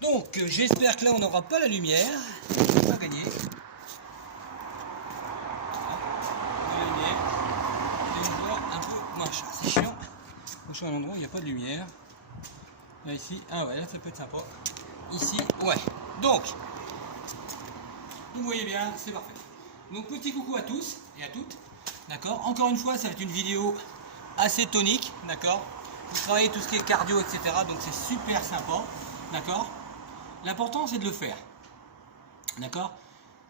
Donc j'espère que là on n'aura pas la lumière. C'est pas gagné. La lumière. Et on voit un peu machin. C'est chiant. Moi je suis à un endroit où il n'y a pas de lumière. Là ici, ah ouais, là ça peut être sympa. Ici, ouais. Donc, vous voyez bien, c'est parfait. Donc petit coucou à tous et à toutes. D'accord. Encore une fois, ça va être une vidéo assez tonique. D'accord. Vous travaillez tout ce qui est cardio, etc. Donc c'est super sympa. D'accord. L'important c'est de le faire. D'accord.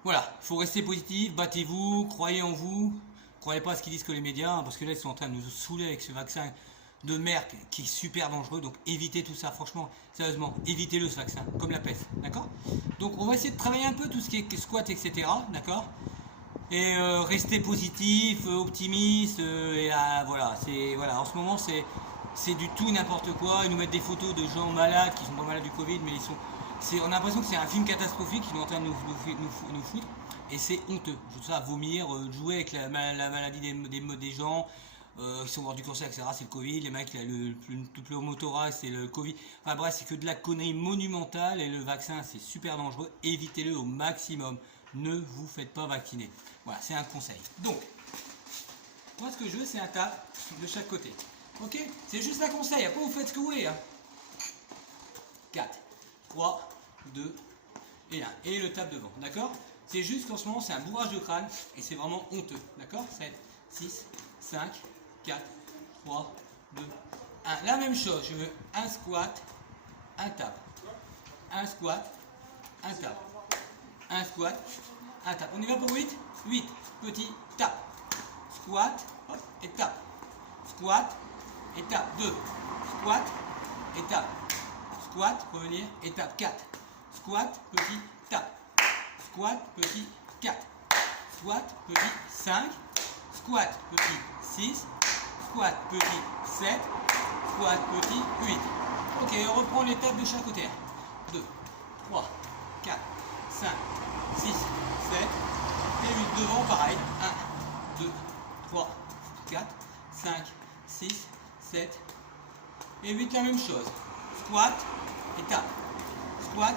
Voilà. Il faut rester positif. Battez-vous. Croyez en vous. Croyez pas à ce qu'ils disent que les médias. Hein, parce que là ils sont en train de nous saouler avec ce vaccin de merde qui est super dangereux. Donc évitez tout ça. Franchement, sérieusement, évitez-le ce vaccin. Comme la peste. D'accord. Donc on va essayer de travailler un peu tout ce qui est squat, etc. D'accord. Et rester positif, optimiste, et voilà, voilà, en ce moment c'est du tout n'importe quoi. Ils nous mettent des photos de gens malades qui sont pas malades du Covid, mais on a l'impression que c'est un film catastrophique qu'ils sont en train de nous foutre, et c'est honteux. Je trouve ça à vomir, jouer avec la maladie des gens. Qui sont morts du cancer, etc. C'est le Covid. Les mecs, le pneumothorax, c'est le Covid. Enfin bref, c'est que de la connerie monumentale, et le vaccin c'est super dangereux. Évitez-le au maximum. Ne vous faites pas vacciner. Voilà, c'est un conseil. Donc, moi ce que je veux, c'est un tap de chaque côté. Ok. C'est juste un conseil. Après, vous faites ce que vous voulez. Hein. 4, 3, 2 et 1. Et le tap devant. D'accord. C'est juste qu'en ce moment, c'est un bourrage de crâne et c'est vraiment honteux. D'accord. 7, 6, 5, 4, 3, 2, 1. La même chose. Je veux un squat, un tap. Un squat, un tap. Un squat, un tap. On y va pour 8. 8, petit tap. Squat, hop, et tap. Squat, et tap. 2. Squat, et tap. Squat, revenir, et tap. 4. Squat, petit tap. Squat, petit 4. Squat, petit 5. Squat, petit 6. Squat, petit 7. Squat, petit 8. Ok, on reprend les tables de chaque côté. 2, 3, 4, 5, 6, 7 et 8 devant, pareil. 1, 2, 3, 4, 5, 6, 7 et 8, la même chose. Squat et tap. Squat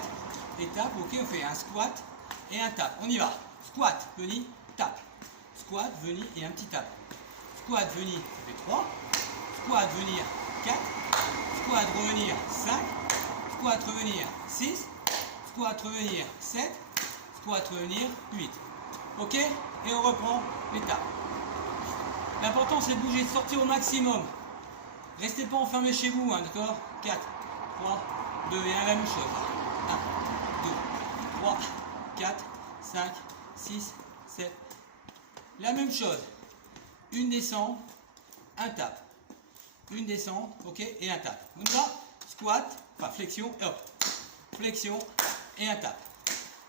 et tap. Ok, on fait un squat et un tap. On y va. Squat, venir, tap. Squat, venir et un petit tap. Squat, venir, ça fait 3. Squat, venir, 4. Squat, revenir, 5. Squat, revenir, 6. Squat, revenir, 7. Squat, revenir, 8. Ok. Et on reprend les taps. L'important c'est de bouger, de sortir au maximum. Restez pas enfermés chez vous, hein, d'accord. 4, 3, 2 et 1, la même chose. 1, 2, 3, 4, 5, 6, 7. La même chose. Une descente, un tap. Une descente, ok, et un tap. On y va. Squat, enfin flexion, et hop. Flexion et un tap.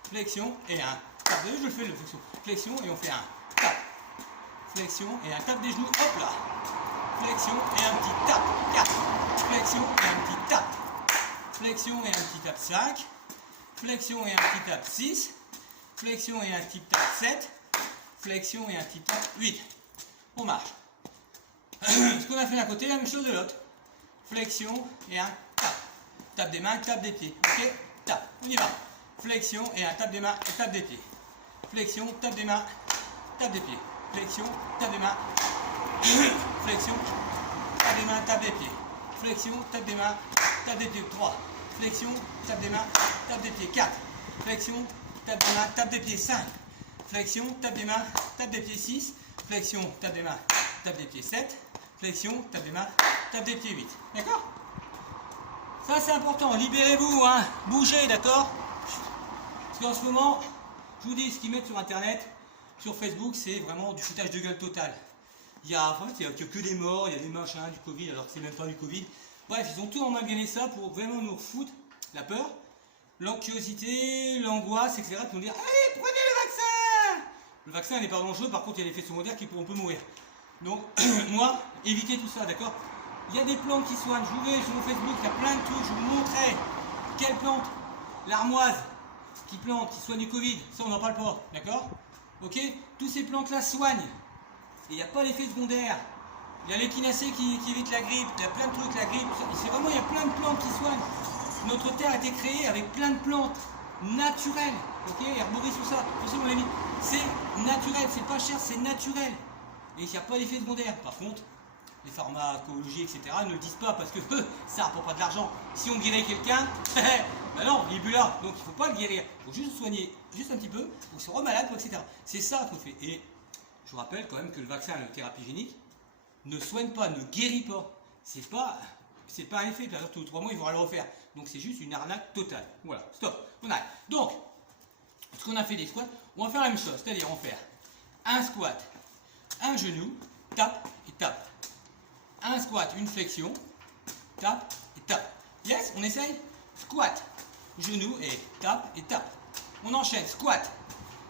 Flexion et un tap. Vous voyez, je le fais le flexion. Flexion et on fait un tap. Flexion et un tap des genoux. Hop là. Flexion et un petit tap. 4. Flexion et un petit tap. Flexion et un petit tap 5. Flexion et un petit tap 6. Flexion et un petit tap 7. Flexion et un petit tap 8. On marche. Ce qu'on a fait d'un côté, la même chose de l'autre. Flexion et un tap. Tape des mains, tape des pieds. Ok. Tap. On y va. Flexion et un tape des mains et tape des pieds. Flexion, tape des mains, tape des pieds. Flexion, tape des mains. Flexion, tape des mains, tape des pieds. Flexion, tape des mains, tape des pieds. 3. Flexion, tape des mains, tape des pieds. 4. Flexion, tape des mains, tape des pieds. 5. Flexion, tape des mains, tape des pieds. 6. Flexion, tape des mains, tape des pieds. 7. Flexion, tape des mains, tape des pieds. 8. D'accord? Ça c'est important, libérez-vous, hein. Bougez, d'accord? Parce qu'en ce moment, je vous dis, ce qu'ils mettent sur internet, sur Facebook, c'est vraiment du foutage de gueule total. Il y a que des morts, il y a des machins, du Covid, alors que c'est même pas du Covid. Bref, ils ont tout emmagasiné ça pour vraiment nous foutre la peur, l'anxiété, l'angoisse, etc. Pour nous dire, allez, prenez le vaccin. Le vaccin n'est pas dangereux, par contre il y a l'effet secondaire qui on peut mourir. Donc, moi, évitez tout ça, d'accord? Il y a des plantes qui soignent, je vous vais sur mon Facebook, il y a plein de trucs, je vous montrerai. Quelle plante? L'armoise qui plante, qui soigne du Covid, ça on n'en parle pas, d'accord? Ok? Toutes ces plantes-là soignent. Et il n'y a pas d'effet secondaire. Il y a l'échinacée qui évite la grippe, il y a plein de trucs, la grippe, c'est vraiment, il y a plein de plantes qui soignent. notre terre a été créée avec plein de plantes naturelles. Ok, herboristes, tout ça. Attention mon ami, c'est naturel, c'est pas cher, c'est naturel. Et il n'y a pas d'effet secondaire. Par contre, les pharmacologies, etc. ne le disent pas parce que ça rapporte pas de l'argent. Si on guérit quelqu'un, ben non, il est plus là. Donc il ne faut pas le guérir. Il faut juste soigner, juste un petit peu, pour qu'il soit malade, etc. C'est ça qu'on fait. Et je vous rappelle quand même que le vaccin, la thérapie génique, ne soigne pas, ne guérit pas. C'est pas un effet. Par exemple, tous les 3 mois, il faudra le refaire. Donc c'est juste une arnaque totale. Voilà, stop. On arrête. Donc, ce qu'on a fait des squats, on va faire la même chose. C'est-à-dire, on va faire un squat, un genou, tape et tape. Un squat, une flexion, tape et tape. Yes, on essaye. Squat, genou et tape et tape. On enchaîne. Squat,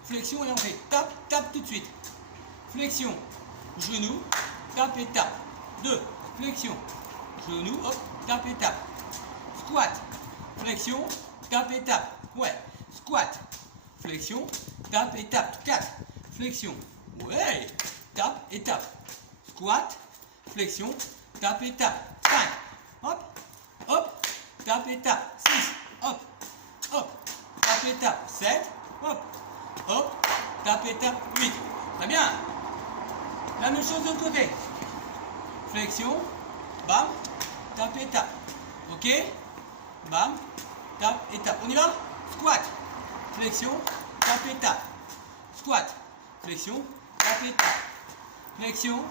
flexion et on fait tape, tape tout de suite. Flexion, genou, tape et tape. 2. Flexion, genou, hop, tape et tape. Squat, flexion, tape et tape. Ouais. Squat, flexion, tape et tape. 4. Flexion, ouais, tape et tape. Squat, flexion, tape et tape. 5. Hop, hop, tape et tape. 6. Hop, hop, tape et tape. 7. Hop, hop, tape et tape. 8. Très bien. La même chose de l'autre côté. Flexion, bam, tape et tape. Ok, bam, tape et tape. On y va? Squat, flexion, tape et tape. Squat, flexion, tape et tape. Flexion,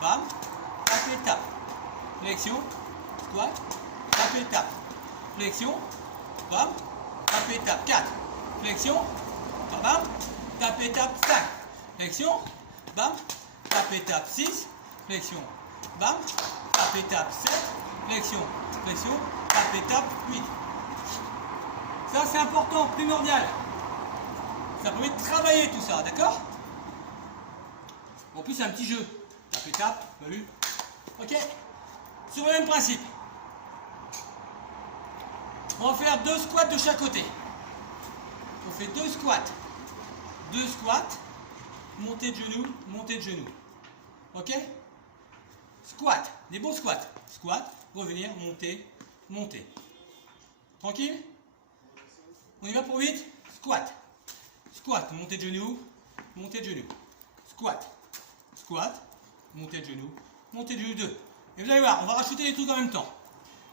bam, tape et tape. Flexion, squat, tape et tape. Flexion, bam, tape et tape. 4. Flexion, bam, tape et tape. 5. Flexion, bam, tape et tape. 6. Flexion, bam, tape et tape. 7. Flexion, flexion, tape et tape. 8. Ça c'est important, primordial. Ça permet de travailler tout ça, d'accord? En plus c'est un petit jeu. Tape et tape, t'as vu? Ok? Sur le même principe. On va faire 2 squats de chaque côté. On fait 2 squats. 2 squats. Montée de genoux, montée de genoux. Ok? Squat. Des bons squats. Squat, revenir, monter, monter. Tranquille? On y va pour 8? Squat. Squat, montée de genoux, montée de genoux. Squat. Squat, montée de genoux, montée de genoux 2. Et vous allez voir, on va rajouter les trucs en même temps.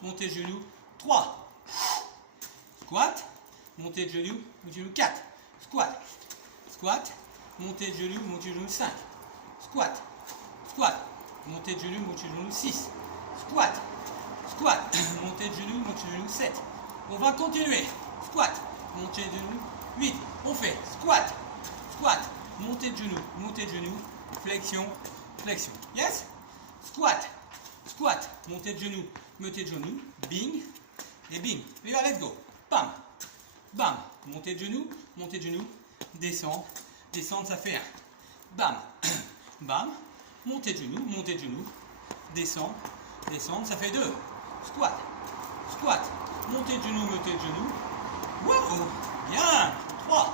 Montée de genoux 3. Squat, montée de genoux, montée de genoux 4. Squat. Squat, montée de genoux 5. Squat. Squat, montée de genoux, montée de genoux 6. Squat. Squat, montée de genoux, montée de genoux 7. On va continuer. Squat, montée de genoux 8. On fait squat. Squat, montée de genoux, flexion, flexion. Yes? Squat. Squat, montée de genoux, bing, et bing. Et là, let's go. Bam, bam, montée de genoux, descendre, descendre, ça fait 1. Bam, bam, montée de genoux, descendre, descendre, ça fait 2. Squat, squat, montée de genoux, wow, bien. 3.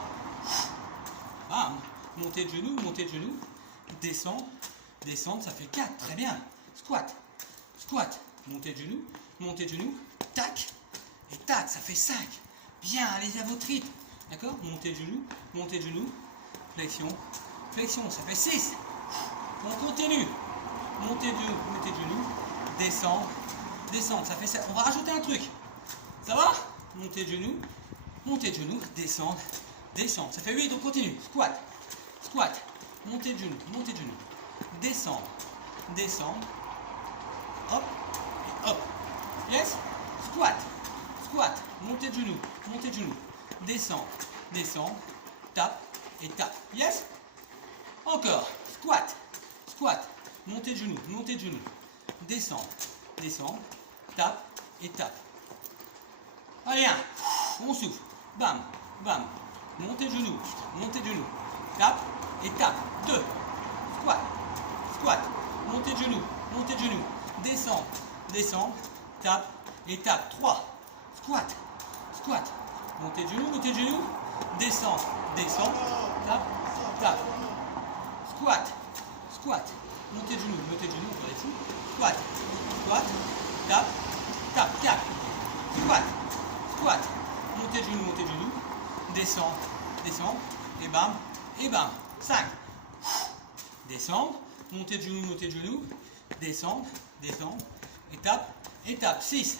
Bam, montée de genoux, descendre, descendre, ça fait 4. Très bien. Squat, squat, montée de genoux, tac, et tac, ça fait 5. Bien, allez à votre rythme. D'accord? Montée de genoux, flexion, flexion, ça fait 6. On continue. Montée de genoux, descendre, descendre, ça fait 7. On va rajouter un truc. Ça va? Montée de genoux, descendre, descendre. Ça fait 8, on continue. Squat, squat, montée de genoux, descendre, descendre, hop, et hop. Yes? Squat, squat, montée de genoux, descendre, descendre, tape et tape. Yes? Encore. Squat, squat, montée de genoux, descendre, descendre, tape et tape. Allez, 1. On souffle. Bam, bam. Montée de genoux, tape et tape. 2. Squat, squat, montée de genoux, descendre, descendre, tape et tape. 3. Squat, squat, montée de genoux, descendre, descendre, tape, tape. Squat, squat, montée de genoux, on va les fous. Squat, squat, tape, tape, 4. Squat, squat, montée de genou, descendre, descendre, et bam, 5, descendre, montée de genou, descendre, descendre, étape, étape, 6,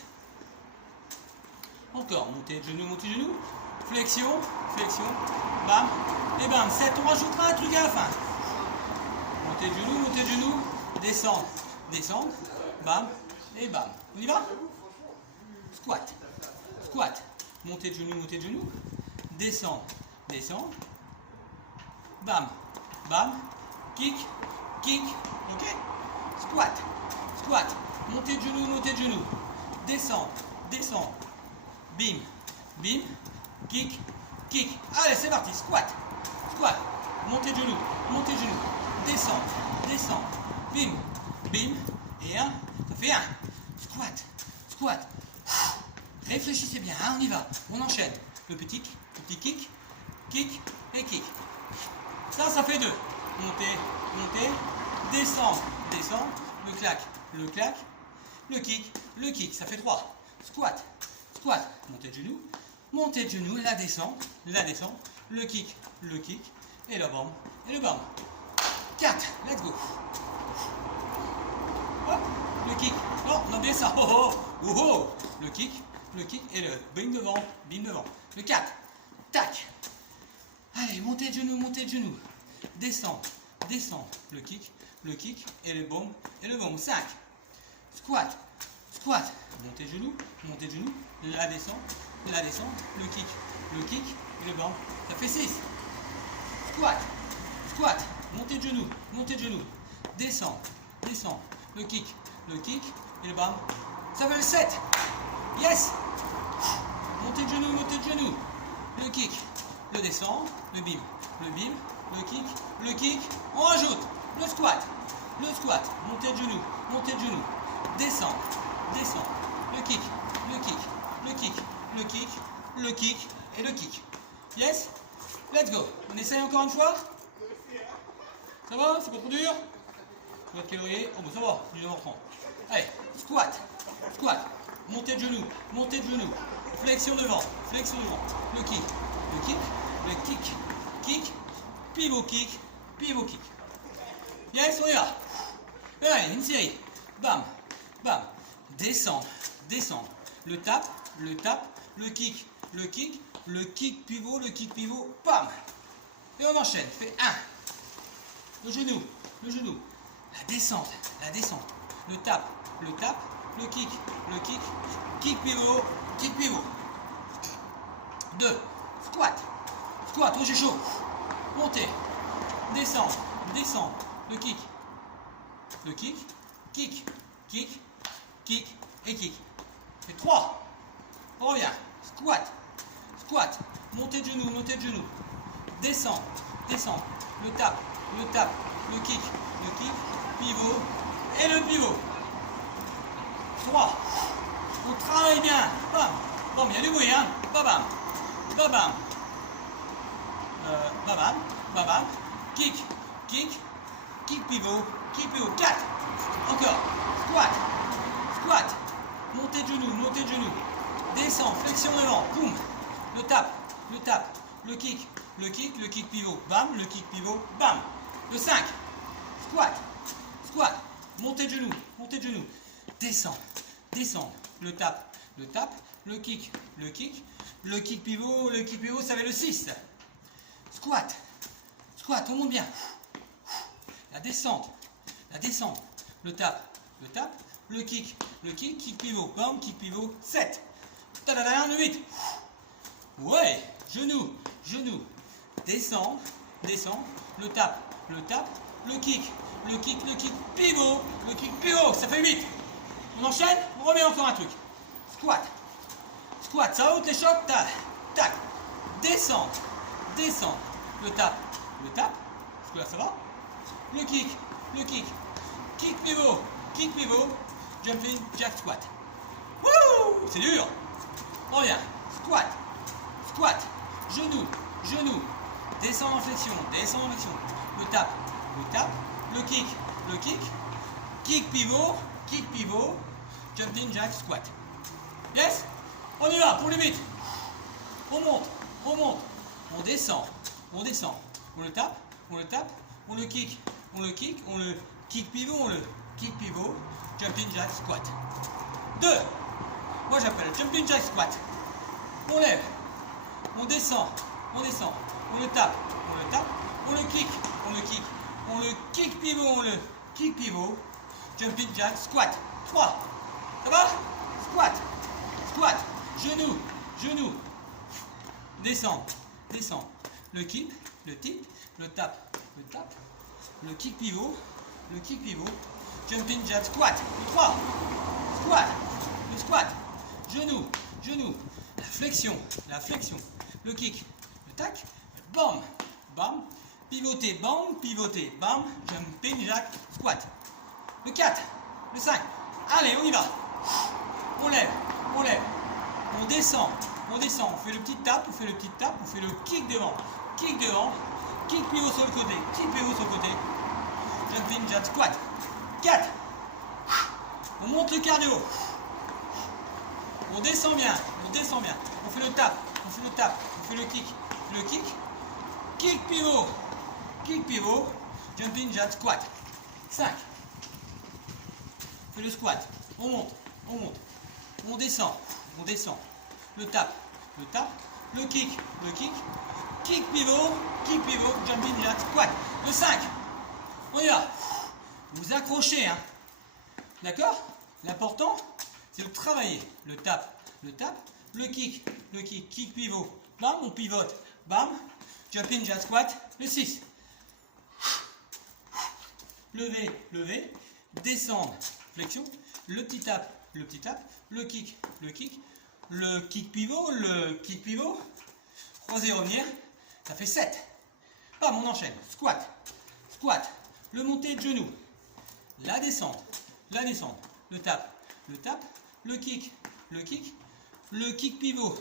encore, montée de genou, flexion, flexion, bam, et bam, 7, on rajoutera un truc à la fin, montée de genou, descendre, descendre, bam, et bam, on y va? Squat, squat, montée de genou, descendre, descendre, bam, bam, kick, kick, ok? Squat, squat, montée de genou, descendre, descendre, bim, bim, kick, kick. Allez, c'est parti, squat, squat, montée de genou, descendre, descendre, bim, bim, et un, ça fait un. Squat, squat. Réfléchissez bien, hein, on y va, on enchaîne. Le petit kick, kick et kick. Ça fait 2. Monter, monter, descendre, descendre, le clac, le kick, ça fait 3. Squat, squat, montée de genou, la descente, le kick, et le bam, 4, let's go. Hop, le kick, non, on a bien ça, oh, le kick, et le bim devant, le 4, tac. Allez, montée de genou, descendre, le kick, et le bam, 5, squat, montée de genou, la descente, le kick, et le bam, ça fait 6, squat, montée de genou, descendre, le kick, et le bam, ça fait le 7, yes, montée de genou, le kick, le descend, le bim, le kick, on rajoute le squat, montée de genou, descend, le kick, et le kick. Yes? Let's go. On essaye encore une fois? Ça va? C'est pas trop dur? Votre calorie? Oh bah ça va, du 9h30. Allez, squat, montée de genou, flexion devant, le kick, pivot kick. Yes, on y va. Allez, une série. Bam, descendre, le tap, le kick, pivot, bam. Et on enchaîne, fait 1. Le genou, la descente, le tap, le kick, pivot. 2, squat, oh j'ai chaud, montée, descendre, le kick, et kick. Et 3, on revient, squat, montée de genou, descendre, le tap, le kick, pivot, et le pivot. 3, on travaille bien, bam, bon, il y a du bruit, hein, babam, kick, pivot, 4, encore, squat, montée de genou, descend, flexion devant, boum, le tap, le kick, pivot, bam, bam, le 5, squat, montée de genou, descend, le tap, le kick, pivot, ça fait le 6, squat, on monte bien, la descente, le tap, le kick, pivot, bam, pivot, 7, le 8, ouais, genou, descend, le tap, le kick, pivot, ça fait 8, on enchaîne, on remet encore un truc, squat, ça haute les chocs, tac, descend, le tap, parce que là ça va, le kick, pivot, jumping, jack squat. Wouh, c'est dur. On revient, squat, genou, descend en flexion, le tap, le kick, pivot, jumping, jack squat. Yes, on y va pour les 8. on monte, on descend, on descend, on le tape, on le tape, on le kick, on le kick pivot, on le kick pivot, jumping jack squat. 2. Moi j'appelle jumping jack squat. On lève, on descend, on le tape, on le kick, on le kick pivot, jumping jack squat. 3. Ça va? Squat, genou, descend, le kick, le tip, le tape, le kick pivot, jumping jack squat. 3. Squat, genou, la flexion, le kick, le tac, bam, pivoter, bam, jumping jack squat. Le 4, le 5, allez, on y va. On lève, on descend, on fait le petit tap, on fait le kick devant, kick pivot sur le côté, jumping jack squat. 4, on monte le cardio, on descend bien, on fait le tap, on fait le kick pivot, jumping jack squat. 5, on fait le squat, on monte, on descend, le tap, le kick pivot, jumping jack squat. Le 5, on y va. Vous accrochez, hein. D'accord? L'important, c'est de travailler. Le tap, le kick pivot, bam, on pivote, bam, jumping jack squat. Le 6, lever, descendre, flexion, le petit tap, le kick pivot, croiser, revenir, ça fait 7. Bam, on enchaîne, squat, le monté de genou, la descente, le tap, le kick pivot,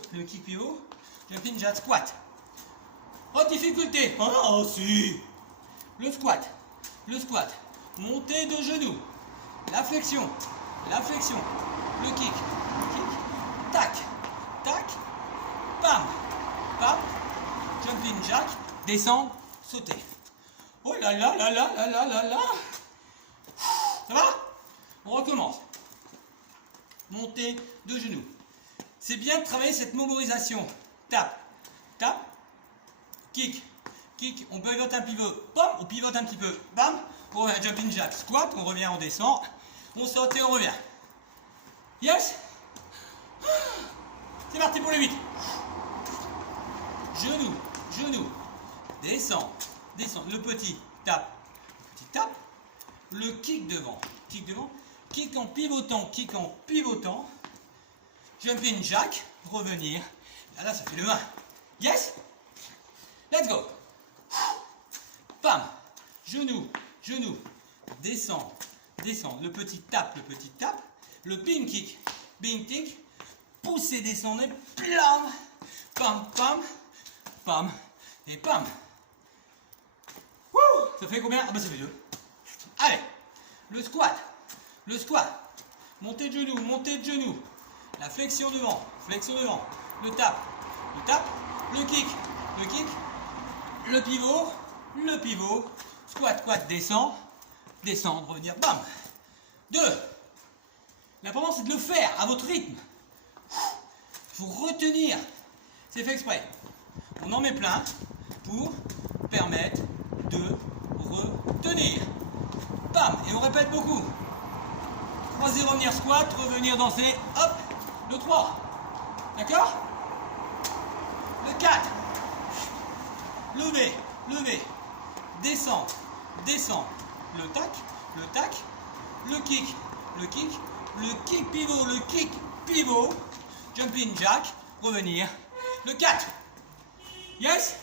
jumping jack squat. Oh, difficulté, oh si, le squat, montée de genou, la flexion, le kick, tac, bam, jumping jack, descend, sauter. Oh là là. Ça va? On recommence. Montée de genoux. C'est bien de travailler cette mémorisation. Tap, kick, on pivote un pivot, bam, on pivote un petit peu, bam, on revient, jumping jack, squat, on revient, on descend, on saute et on revient. Yes? C'est parti pour les 8. Genou, descend, le petit tap, le kick devant, kick en pivotant, jumping jack, revenir, là ça fait le 1. Yes? Let's go. Bam, genou, descend, le petit tap, le pin kick, poussez, descendez, pam, pam, et pam. Wouh, ça fait combien? Ah bah ça fait 2. Allez, le squat, montée de genou, la flexion devant, le tap, le kick, le pivot, squat, descendre, revenir, bam. 2. L'important c'est de le faire à votre rythme. Il faut retenir. C'est fait exprès. On en met plein pour permettre de retenir. Bam. Et on répète beaucoup. Croiser, revenir, squat, revenir, danser. Hop. Le 3. D'accord? Le 4. Lever. Descendre. Le tac. Le kick pivot, jumping jack, revenir. Le 4. Yes?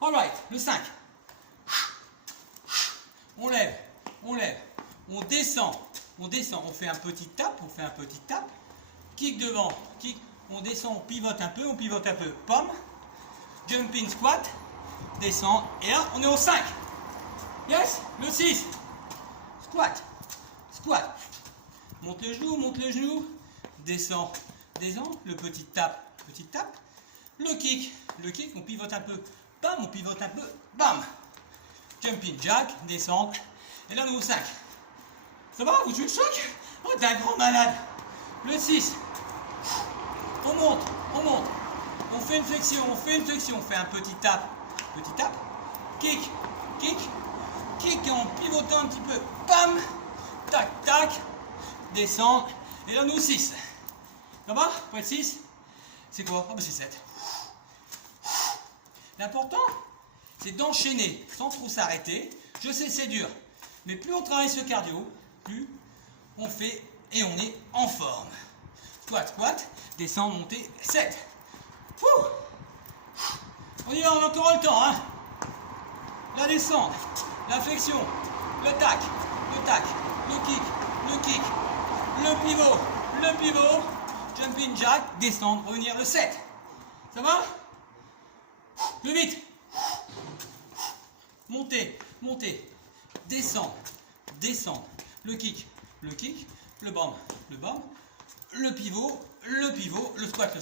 Alright. Le 5. On lève. On descend. On fait un petit tap. Kick devant. On descend, on pivote un peu. Pom. Jumping squat. Descend. Et là, on est au 5. Yes? Le 6. Squat. Monte le genou. Descend. Le petit tap. le kick, on pivote un peu, bam, on pivote un peu, bam. Jumping jack, descendre, et là, nouveau 5. Ça va, vous tuez le choc? Oh, t'es un grand malade. Le 6. On monte, on fait une flexion, on fait un petit tap, kick, en pivotant un petit peu, bam, tac, tac, descendre, et là, nous 6. Ça va? Pas de 6? C'est quoi? Ah, bah c'est 7. L'important, c'est d'enchaîner sans trop s'arrêter. Je sais, c'est dur, mais plus on travaille ce cardio, plus on fait et on est en forme. Squat, descendre, monter, 7. On y va, on a encore le temps. Hein. La descente, la flexion, le tac, le kick, le pivot, jumping jack, descendre, revenir, le 7. Ça va? Plus vite. Monter, descendre, le kick, le bam, le pivot, le squat,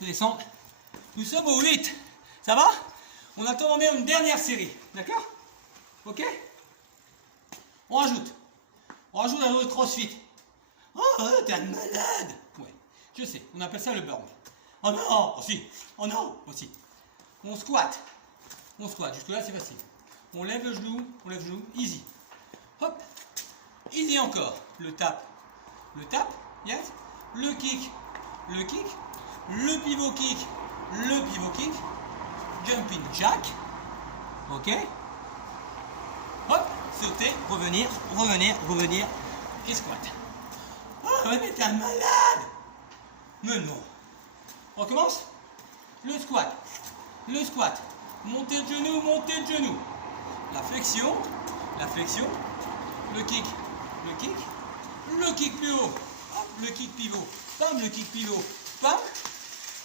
le descendre. Nous sommes au 8. Ça va? On attend d'en mettre une dernière série. D'accord? Ok? On rajoute un autre crossfit. Oh, t'es un malade! Ouais, je sais, on appelle ça le burn. Oh non, aussi. On squatte, jusque là c'est facile. On lève le genou, easy. Hop, easy encore. Le tap, yes. Le kick, le pivot kick, jumping jack, ok. Hop, sauter, revenir, et squat. Oh, mais t'es un malade! Mais non. On recommence? Le squat, monter le genou, la flexion, le kick plus haut, hop, le kick pivot, bam,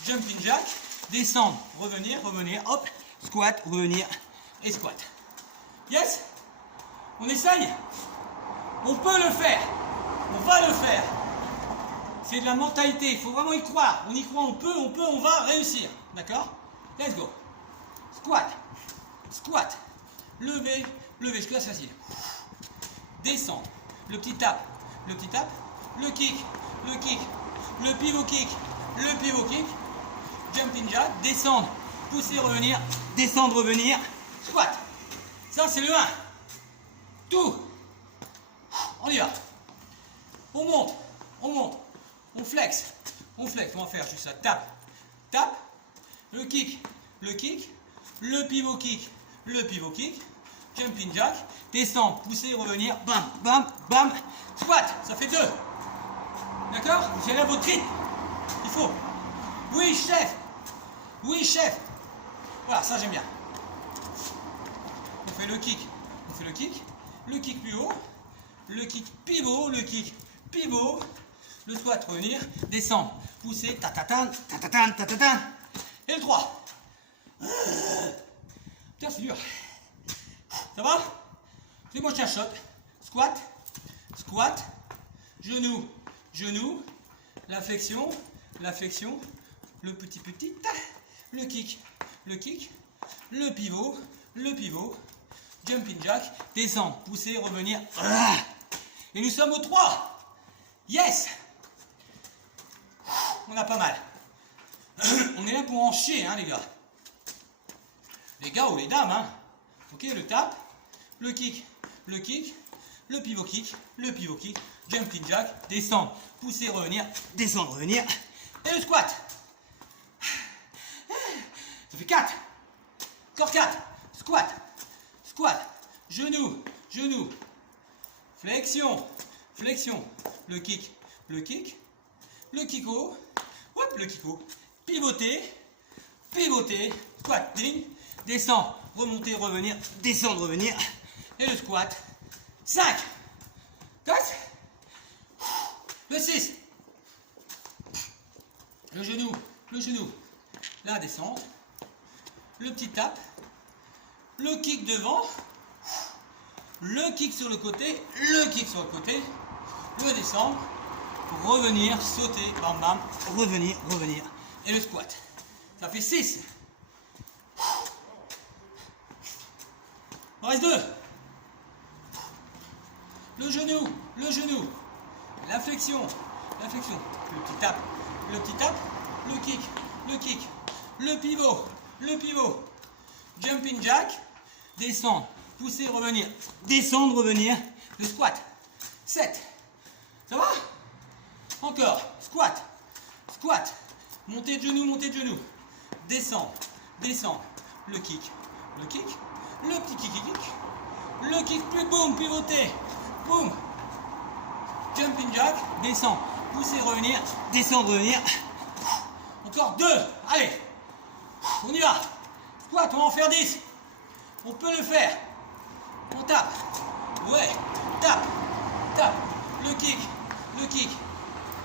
jumping jack, descendre, revenir, hop, squat, revenir et squat. Yes? On essaye? On peut le faire, on va le faire. C'est de la mentalité, il faut vraiment y croire. On y croit, on peut, on va réussir. D'accord? Let's go. Squat. Lever, jusque là c'est facile. Descendre. Le petit tap. Le kick. Le pivot kick. Jumping jack. Descendre. Pousser, revenir. Descendre, revenir. Squat. Ça c'est le 1. Tout. On y va. On monte. On flex. On va faire juste ça. Tap. Le kick. Le pivot kick. Jumping jack. Descendre, pousser, revenir. Bam. Squat. Ça fait 2. D'accord? Vous allez à votre rythme. Il faut. Oui, chef. Voilà, ça j'aime bien. On fait le kick. Le kick plus haut. Le kick pivot. Le squat, revenir, descendre, pousser, tatatan. Et le 3. Putain, c'est dur. Ça va? Fais-moi je tiens shot. Squat, genou, la flexion, le petit, le kick, le pivot, jumping jack, descendre, pousser, revenir. Et nous sommes au 3. Yes! On a pas mal. On est là pour en chier, hein, les gars. Les gars ou les dames, hein. Ok, le tap, le kick, le pivot kick, jumping jack, descendre, pousser, revenir, descendre, revenir. Et le squat. Ça fait 4. Encore 4. Squat. Genou. Flexion. Le kick. Le kicko. Hop, le kicko. Pivoter. Squat. Descendre. Remonter, revenir. Descendre, revenir. Et le squat. 5. 4. Le 6. Le genou. La descente. Le petit tap. Le kick devant. Le kick sur le côté. Le descendre. Revenir, sauter, bam, revenir. Et le squat. Ça fait 6. Il en reste 2. Le genou, la flexion, le petit tap, le kick, le pivot, jumping jack, descendre, pousser, revenir, descendre, revenir, le squat, 7, ça va? Encore, squat, montée de genou, descendre, le kick, le petit kick, le kick, plus boum, pivoter, boum, jumping jack, descend, pousser, revenir, descendre, revenir, encore 2, allez, on y va, squat, on va en faire 10, on peut le faire, on tape, ouais, tape, le kick,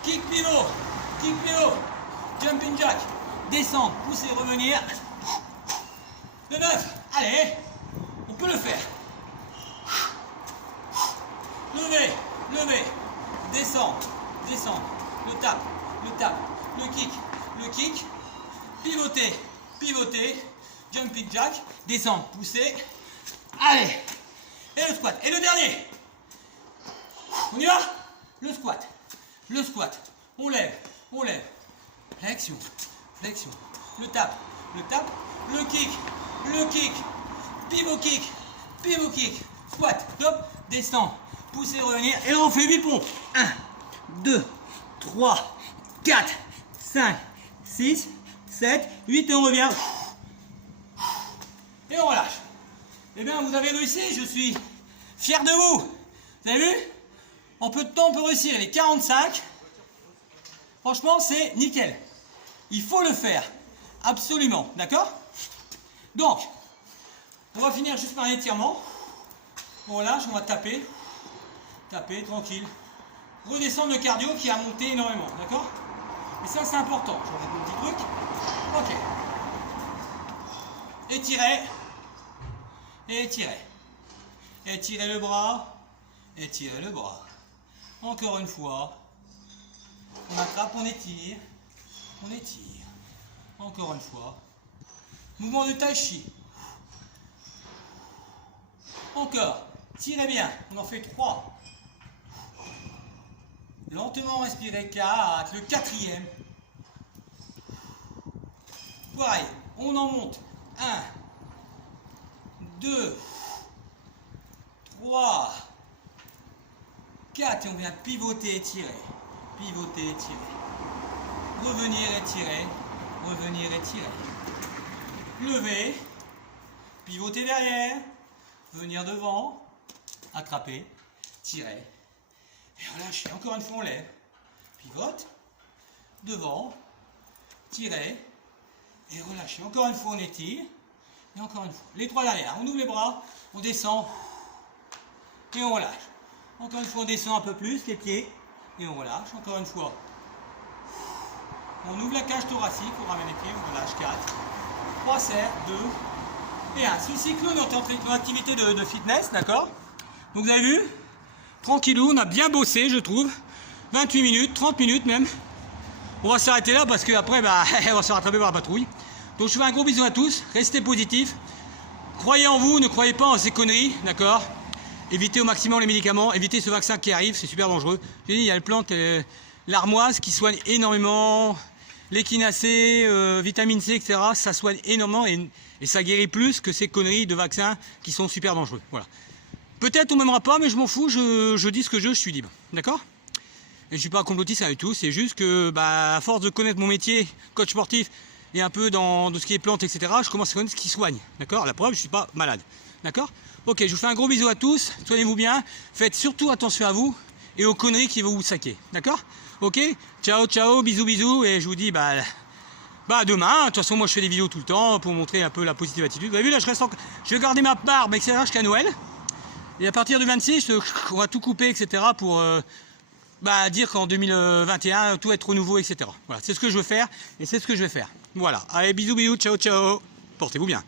kick pivot, jumping jack, descendre, pousser, revenir, le 9, allez, on peut le faire. Lever, descendre, le tape, le kick, pivoter, jumping jack, descendre, pousser, allez, et le squat, et le dernier, on y va, le squat, on lève, flexion, le tape, le kick, pivot kick, squat, top, descend, pousser, revenir, et là on fait 8 pompes. 1, 2, 3, 4, 5, 6, 7, 8 et on revient. Et on relâche. Eh bien vous avez réussi, je suis fier de vous. Vous avez vu? En peu de temps on peut réussir les 45. Franchement c'est nickel. Il faut le faire. Absolument. D'accord? Donc, on va finir juste par un étirement. On relâche, on va taper, tranquille. Redescendre le cardio qui a monté énormément, d'accord? Et ça c'est important. Je vais mettre un petit truc. Ok. Étirez. Étirez le bras. Encore une fois. On attrape, on étire. Encore une fois. Mouvement de tai chi. Encore. Tirez bien. On en fait 3. Lentement respirez. 4. Le 4e. Pareil. On en monte. 1, 2, 3, 4. Et on vient pivoter, étirer. Revenir, étirer. Lever. Pivoter derrière. Venir devant. Attraper. Tirer. Et relâcher. Encore une fois, on lève. Pivote. Devant. Tirer. Et relâcher. Encore une fois, on étire. Et encore une fois. Les 3 derrière. On ouvre les bras. On descend. Et on relâche. Encore une fois, on descend un peu plus les pieds. Et on relâche. Encore une fois. On ouvre la cage thoracique. On ramène les pieds. On relâche. 4. 3 serres. 2. Et 1. Ce cycle, on est en activité de fitness. D'accord? Donc vous avez vu? Tranquillou. On a bien bossé, je trouve. 28 minutes. 30 minutes même. On va s'arrêter là parce qu'après, on va se rattraper par la patrouille. Donc je vous fais un gros bisou à tous. Restez positifs. Croyez en vous, ne croyez pas en ces conneries, d'accord? Évitez au maximum les médicaments, évitez ce vaccin qui arrive, c'est super dangereux. J'ai dit, il y a les plantes, l'armoise qui soigne énormément, l'échinacée, vitamine C, etc. Ça soigne énormément et ça guérit plus que ces conneries de vaccins qui sont super dangereux. Voilà. Peut-être on m'aimera pas, mais je m'en fous, je dis ce que je suis libre, d'accord? Et je ne suis pas complotiste avec tout, c'est juste que à force de connaître mon métier, coach sportif, et un peu dans ce qui est plantes, etc., je commence à connaître ce qui soigne. D'accord? La preuve, je ne suis pas malade. D'accord? Ok, je vous fais un gros bisou à tous, soignez-vous bien, faites surtout attention à vous et aux conneries qui vont vous saquer. D'accord? Ok? Ciao, ciao, bisous, et je vous dis demain. De toute façon, moi je fais des vidéos tout le temps pour montrer un peu la positive attitude. Vous avez vu là, je vais garder ma barbe, etc. jusqu'à Noël. Et à partir du 26, on va tout couper, etc. pour dire qu'en 2021, tout va être renouveau, etc. Voilà, c'est ce que je veux faire et c'est ce que je vais faire. Voilà, allez, bisous, ciao, ciao, portez-vous bien.